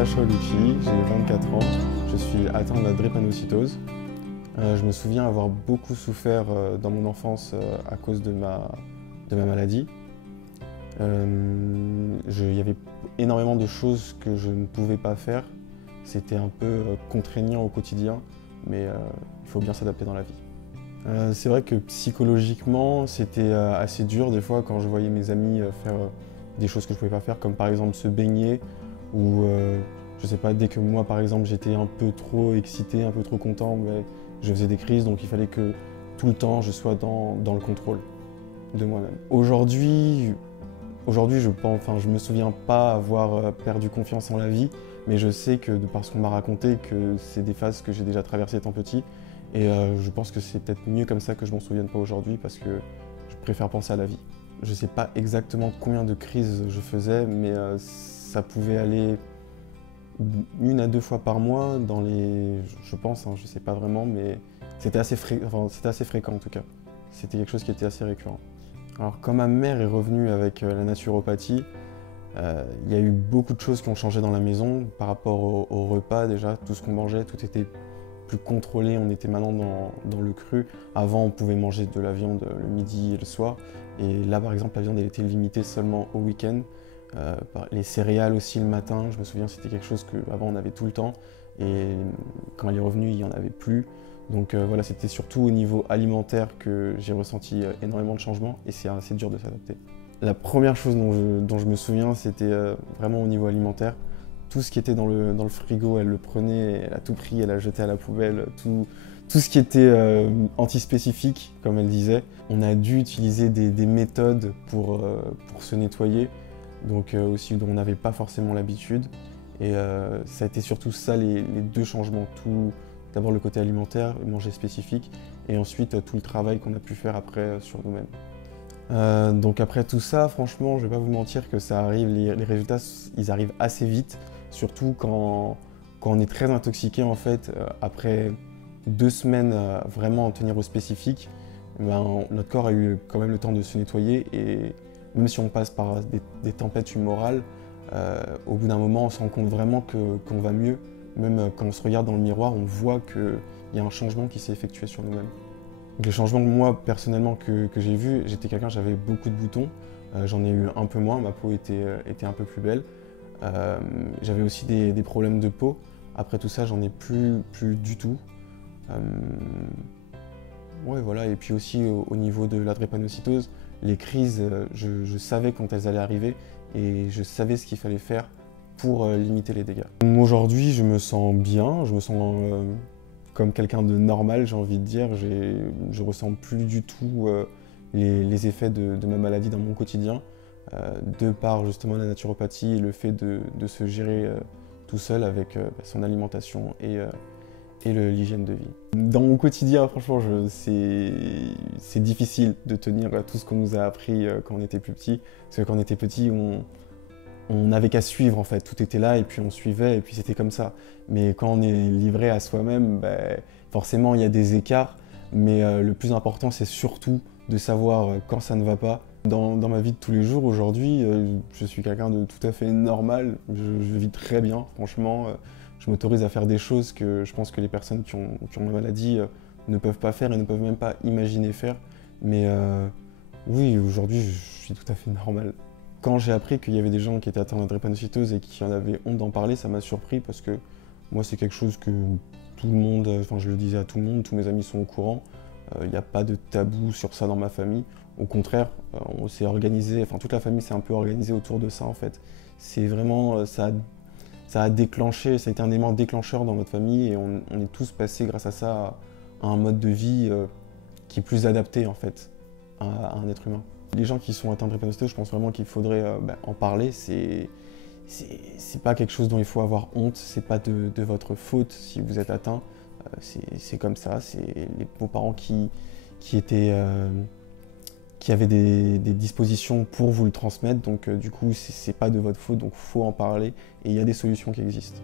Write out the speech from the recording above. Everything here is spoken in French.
Sacha Lucci, j'ai 24 ans, je suis atteint de la drépanocytose. Je me souviens avoir beaucoup souffert dans mon enfance à cause de ma maladie. Il y avait énormément de choses que je ne pouvais pas faire. C'était un peu contraignant au quotidien, mais il faut bien s'adapter dans la vie. C'est vrai que psychologiquement, c'était assez dur des fois quand je voyais mes amis faire des choses que je ne pouvais pas faire, comme par exemple se baigner, ou je sais pas, dès que moi par exemple j'étais un peu trop excité, un peu trop content, mais je faisais des crises, donc il fallait que tout le temps je sois dans le contrôle de moi-même. Aujourd'hui, je me souviens pas avoir perdu confiance en la vie, mais je sais que, de par ce qu'on m'a raconté, que c'est des phases que j'ai déjà traversées étant petit, et je pense que c'est peut-être mieux comme ça que je m'en souvienne pas aujourd'hui, parce que je préfère penser à la vie. Je sais pas exactement combien de crises je faisais, mais ça pouvait aller 1 à 2 fois par mois dans les... je pense, hein, je sais pas vraiment, mais c'était assez fréquent en tout cas. C'était quelque chose qui était assez récurrent. Alors quand ma mère est revenue avec la naturopathie, il y a eu beaucoup de choses qui ont changé dans la maison par rapport au repas déjà, tout ce qu'on mangeait, tout était plus contrôlé, on était maintenant dans le cru. Avant on pouvait manger de la viande le midi et le soir, et là par exemple la viande elle était limitée seulement au week-end. Les céréales aussi le matin, je me souviens c'était quelque chose qu'avant on avait tout le temps, et quand elle est revenue il n'y en avait plus. Donc voilà, c'était surtout au niveau alimentaire que j'ai ressenti énormément de changements, et c'est assez dur de s'adapter. La première chose dont je me souviens, c'était vraiment au niveau alimentaire. Tout ce qui était dans le frigo, elle le prenait, elle a tout pris, elle a jeté à la poubelle, tout ce qui était antispécifique, comme elle disait. On a dû utiliser des méthodes pour se nettoyer, donc aussi dont on n'avait pas forcément l'habitude. Et ça a été surtout ça les 2 changements. D'abord le côté alimentaire, manger spécifique, et ensuite tout le travail qu'on a pu faire après sur nous-mêmes. Donc après tout ça, franchement, je vais pas vous mentir que ça arrive, les résultats, ils arrivent assez vite, surtout quand on est très intoxiqué en fait. Après 2 semaines vraiment en tenir au spécifique, ben, notre corps a eu quand même le temps de se nettoyer, et même si on passe par des tempêtes humorales, au bout d'un moment, on se rend compte vraiment qu'on va mieux. Même quand on se regarde dans le miroir, on voit qu'il y a un changement qui s'est effectué sur nous-mêmes. Les changements que moi, personnellement, que j'ai vus, j'avais beaucoup de boutons. J'en ai eu un peu moins, ma peau était un peu plus belle. J'avais aussi des problèmes de peau. Après tout ça, j'en ai plus du tout. Ouais, voilà. Et puis aussi, au niveau de la drépanocytose, les crises, je savais quand elles allaient arriver, et je savais ce qu'il fallait faire pour limiter les dégâts. Aujourd'hui, je me sens bien, je me sens comme quelqu'un de normal, j'ai envie de dire. Je ressens plus du tout les effets de ma maladie dans mon quotidien, de par justement la naturopathie et le fait de se gérer tout seul avec son alimentation et l'hygiène de vie. Dans mon quotidien, franchement, c'est difficile de tenir tout ce qu'on nous a appris quand on était plus petit, parce que quand on était petit, on n'avait qu'à suivre en fait, tout était là et puis on suivait et puis c'était comme ça. Mais quand on est livré à soi-même, forcément il y a des écarts, mais le plus important c'est surtout de savoir quand ça ne va pas. Dans ma vie de tous les jours aujourd'hui, je suis quelqu'un de tout à fait normal, je vis très bien franchement. Je m'autorise à faire des choses que je pense que les personnes qui ont la maladie ne peuvent pas faire et ne peuvent même pas imaginer faire. Mais oui, aujourd'hui je suis tout à fait normal. Quand j'ai appris qu'il y avait des gens qui étaient atteints de drépanocytose et qui en avaient honte d'en parler, ça m'a surpris, parce que moi c'est quelque chose que tout le monde, enfin je le disais à tout le monde, tous mes amis sont au courant. Il n'y a pas de tabou sur ça dans ma famille. Au contraire, on s'est organisé, enfin toute la famille s'est un peu organisée autour de ça en fait. C'est vraiment, ça a déclenché, ça a été un élément déclencheur dans notre famille, et on est tous passés grâce à ça à un mode de vie qui est plus adapté en fait à un être humain. Les gens qui sont atteints de drépanocytose, je pense vraiment qu'il faudrait en parler. C'est pas quelque chose dont il faut avoir honte, c'est pas de votre faute si vous êtes atteint. C'est comme ça, c'est vos parents qui avaient des dispositions pour vous le transmettre, donc du coup c'est pas de votre faute, donc faut en parler, et il y a des solutions qui existent.